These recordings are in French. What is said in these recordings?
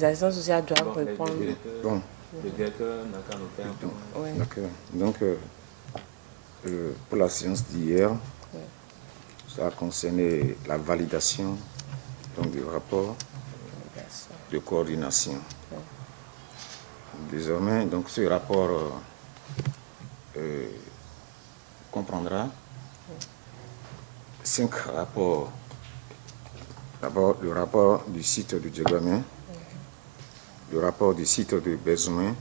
Les assistants sociaux doivent répondre. Bon. Le directeur n'a qu'à nous faire un point. Oui. D'accord. Donc, pour la séance d'hier, ça a concerné la validation donc, du rapport de coordination. Désormais, donc, ce rapport comprendra 5 rapports. D'abord, le rapport du site de Djegame, le rapport du site de Besoin,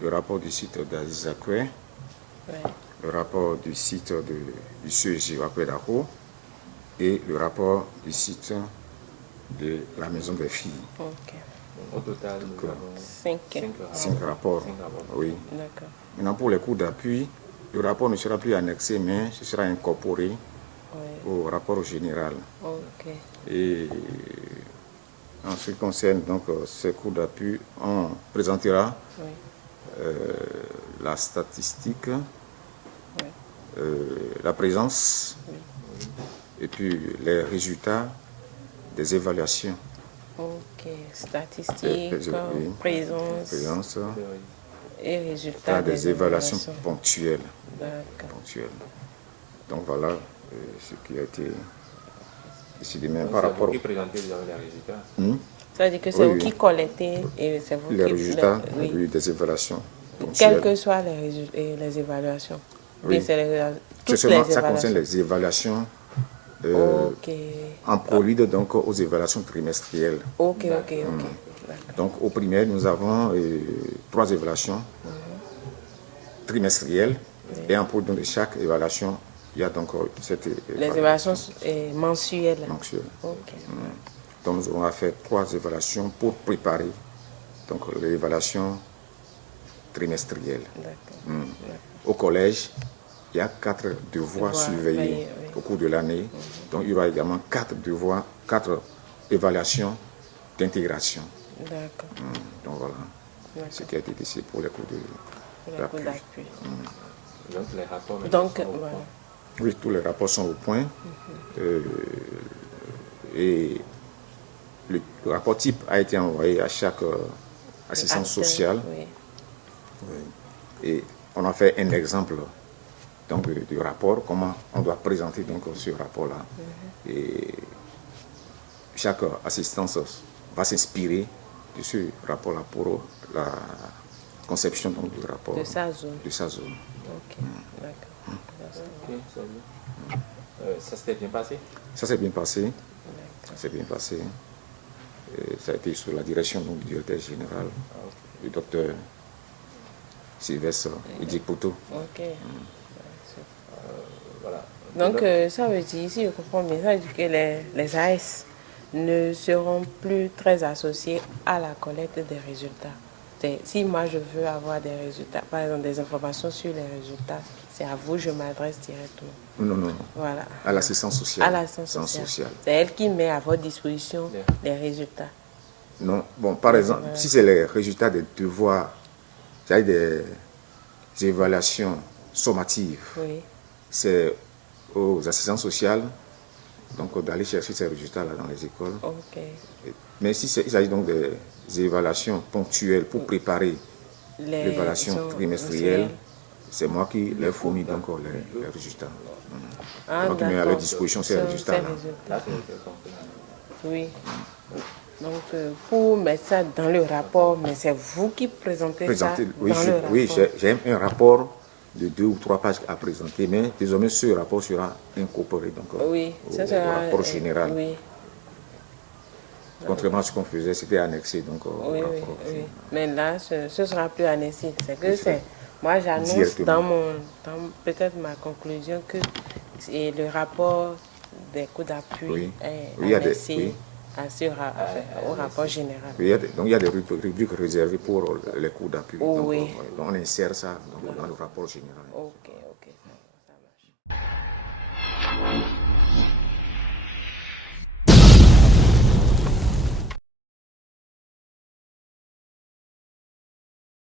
le rapport du site d'Azizakwe, le rapport du site du CEG Wakwedaho et le rapport du site de la maison des filles. Ok. Au total, nous avons 5 rapports. Oui. D'accord. Maintenant, pour les cours d'appui, le rapport ne sera plus annexé, mais ce sera incorporé au rapport général. Ok. Et en ce qui concerne donc, ces cours d'appui, on présentera la statistique, la présence, et puis les résultats des évaluations. Ok. Statistiques, présence et résultats des évaluations ponctuelles. D'accord. Donc voilà ce qui a été décidé. Mais donc par rapport vous qui présentez les résultats. Ça veut dire que c'est vous qui collectez et c'est vous les qui... résultats des évaluations ponctuelles. Quelles que soient les évaluations. Oui. Ça concerne les évaluations en prélude donc aux évaluations trimestrielles. Ok. Donc au primaire, nous avons 3 évaluations trimestrielles et en prélude de chaque évaluation, il y a donc cette les évaluations mensuelles. Ok. Donc nous aurons à faire 3 évaluations pour préparer donc l'évaluation trimestrielle. Au collège, il y a 4 devoirs surveillés au cours de l'année. Donc il y aura également 4 devoirs, 4 évaluations d'intégration. D'accord. Donc voilà ce qui a été décidé pour les cours d'appui. Donc les rapports voilà. Oui, tous les rapports sont au point. Et le rapport type a été envoyé à chaque assistant social. Et on a fait un exemple donc, du rapport, comment on doit présenter donc, ce rapport-là. Et chaque assistance va s'inspirer de ce rapport-là pour la conception donc, du rapport de sa zone. Ok, ça s'était bien passé? Ça s'est bien passé. Ça a été sous la direction donc, du directeur général, du docteur Sylvestre Idikpoto. Ok. Voilà. Donc, ça veut dire, ici, je comprends bien, ça veut dire que les AS ne seront plus très associés à la collecte des résultats. Si moi, je veux avoir des résultats, par exemple, des informations sur les résultats, c'est à vous, je m'adresse directement. Non. Voilà. À l'assistance sociale. À l'assistance sociale. C'est elle qui met à votre disposition les résultats. Non. Bon, par exemple, si c'est les résultats des devoirs, c'est-à-dire des évaluations sommatives, c'est aux assistances sociales donc d'aller chercher ces résultats-là dans les écoles. Mais si il s'agit donc des évaluations ponctuelles pour préparer l'évaluation trimestrielle, c'est moi qui les fournis donc les résultats. Donc il met à leur disposition ces résultats-là. Oui. Donc, pour mettre ça dans le rapport, mais c'est vous qui présentez ça dans le rapport. Oui, j'ai un rapport de 2 ou 3 pages à présenter, mais désormais ce rapport sera incorporé donc, au rapport général. Contrairement à ce qu'on faisait, c'était annexé donc, au rapport. Mais là, ce ne sera plus annexé. C'est que moi, j'annonce dans peut-être ma conclusion que le rapport des coûts d'appui est annexé au rapport général. Donc il y a des rubriques réservées pour les coûts d'appui. Donc on insère ça dans le rapport général.